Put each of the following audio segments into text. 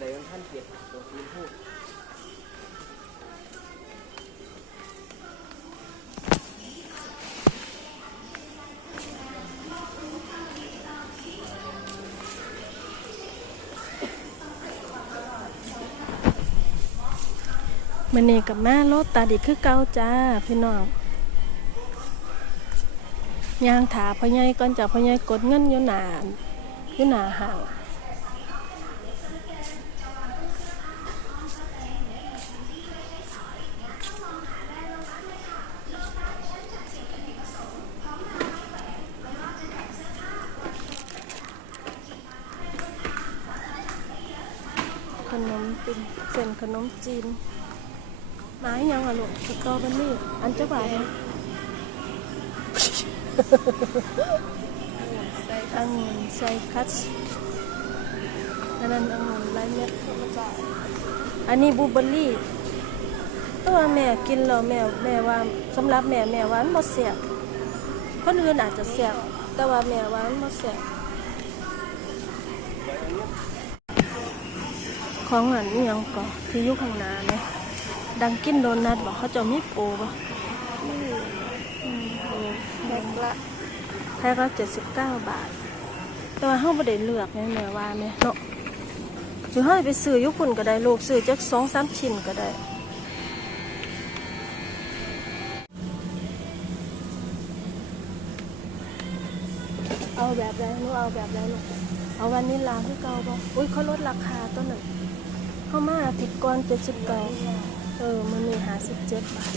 ใดมันท่านเจ็ดตัวสีพูดมันนี่กับแม่รถตาดีคือเก่าจ้าพี่น้องยางถาพ่อใหญ่ก่อนจากพ่อใหญ่กดเงินอยู่หนานอยู่หนาห่าง นมเป็นเส้นขนมจีนไม้ยังอะลูกสตรอเบอรี่อันเจ้าบ่ายฮะอังุ่นไซคัสอันนั้นองุ่นไรเม็ดอันนี้บูเบอร์รี่ตัวแม่กินแล้วแม่แม่ว่าสำหรับแม่แม่ว่ามันบ่แซ่บคนอื่นอาจจะแซ่บแต่ว่าแม่ว่ามันบ่แซ่บ ของอันนี้ยังก่อที่อยู่ข้างหน้าไหมดังกินโดนัทบอกเขาจะมีโปรป่ะแพ็คละแพ็คละเจ็ดสิบเก้าบาท แต่ว่าเขาไม่ได้เลือกแม่แม่ว่าแม่เนาะถือเขาไปซื้ออยุคุณก็ได้ลูกซื้อจักสองสามชิ้นก็ได้เอาแบบใดหนูเอาแบบใดลูก เอาวานิลลาคือเก่าป่ะอุ้ยเขาลดราคาตัวหนึ่งเข้ามาอาทิตย์ก่อนเจ็ดสิบเก้าเออมันมีหาสิบเจ็ดบาท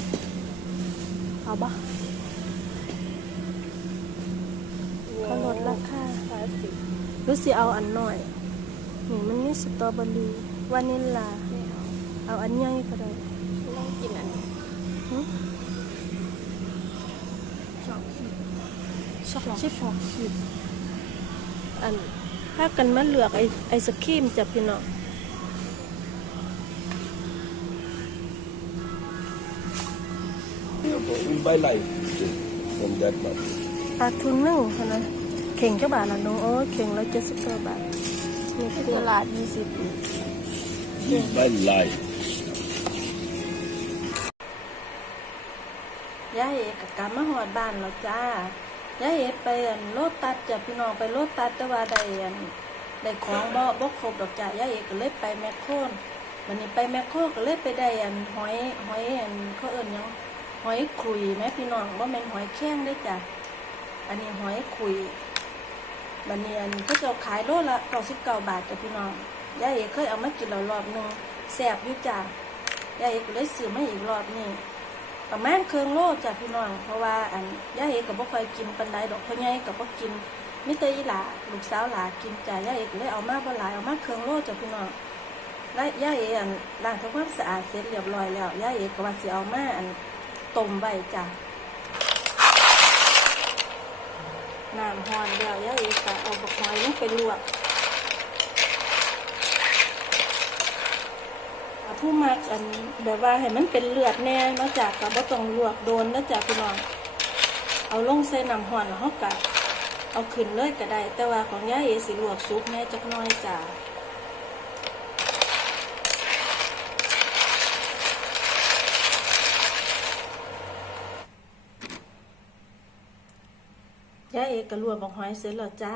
เอาป่ะเขาลดราคาห้าสิบหรือสิเอาอันหน่อยนี่มันมีสตรอเบอรี่วานิลลาไม่เอาเอาอันใหญ่ก็ได้ต้องกินอันนี้หึสองขีดช็อกชิปหกขีดอัน ถ้ากันมาเลือกไอไอศครีมจะพี่น้อง We buy life from that much. ปลาทูนึ่งเท่านั้นเข่งเจ้าบาทละน้องโอ้ยเข่งละเจ็ดสิบเก้าบาทนี่ที่คือตลาดยี่สิบ We buy life. ย่าเอกกลับมาหอดบ้านแล้วจ้า ย่าเอกไปอันโลตัดจะพี่น้องไปโลตัดแต่ว่าได้อันได้ของบ่บ่ครบดอกจ้าย่าเอกก็เลยไปแมคโครวันนี้ไปแมคโครก็เลยไปได้อันหอยหอยอันเขาเอิ้นยังหอยขุยแม่พี่น้องบ่แม่นหอยแข้งได้จ้ะอันนี้หอยขุยบัดนี้อันเขาจะขายโลละ99บเก้าบาทจ้ะพี่น้องย่าเอกเคยเอามากินแล้วรอบนึงแซ่บอยู่จ้ะย่าเอกก็เลยซื้อมาอีกรอบนี้ ประมาณเครื่องโลจ้ะพี่น้อง เพราะว่าอันย่าเอกกับบ่ค่อยกินปันไดดอกพ่อใหญ่กับบ่กินมิเตออีหลาลูกสาวหลากินจ้ะย่าเอกเลยเอามาบ่หลายเอามาเครื่องโลจ้ะพี่น้องและย่าเอกอันล้างทำความสะอาดเสร็จเรียบร้อยแล้วย่าเอกก็ว่าสิเอามาอันต้มไว้จ้ะน้ำร้อนแล้วย่าเอกก็เอาบักหอยลงไปลวกเอา ผู้มักอันแบบว่าให้มันเป็นเลือดแน่เนอกจากก็บ่ต้องลวกโดนเนอกจากพี่น้องเอาลงใส่น้ำร้อนแล้วเฮาก็เอาขึ้นเลยก็ได้ แต่ว่าของย่าเอสิลวกซุปแน่จักน้อยจ้าย่าเอก็ลวกบักหอยเสร็จแล้วจ้า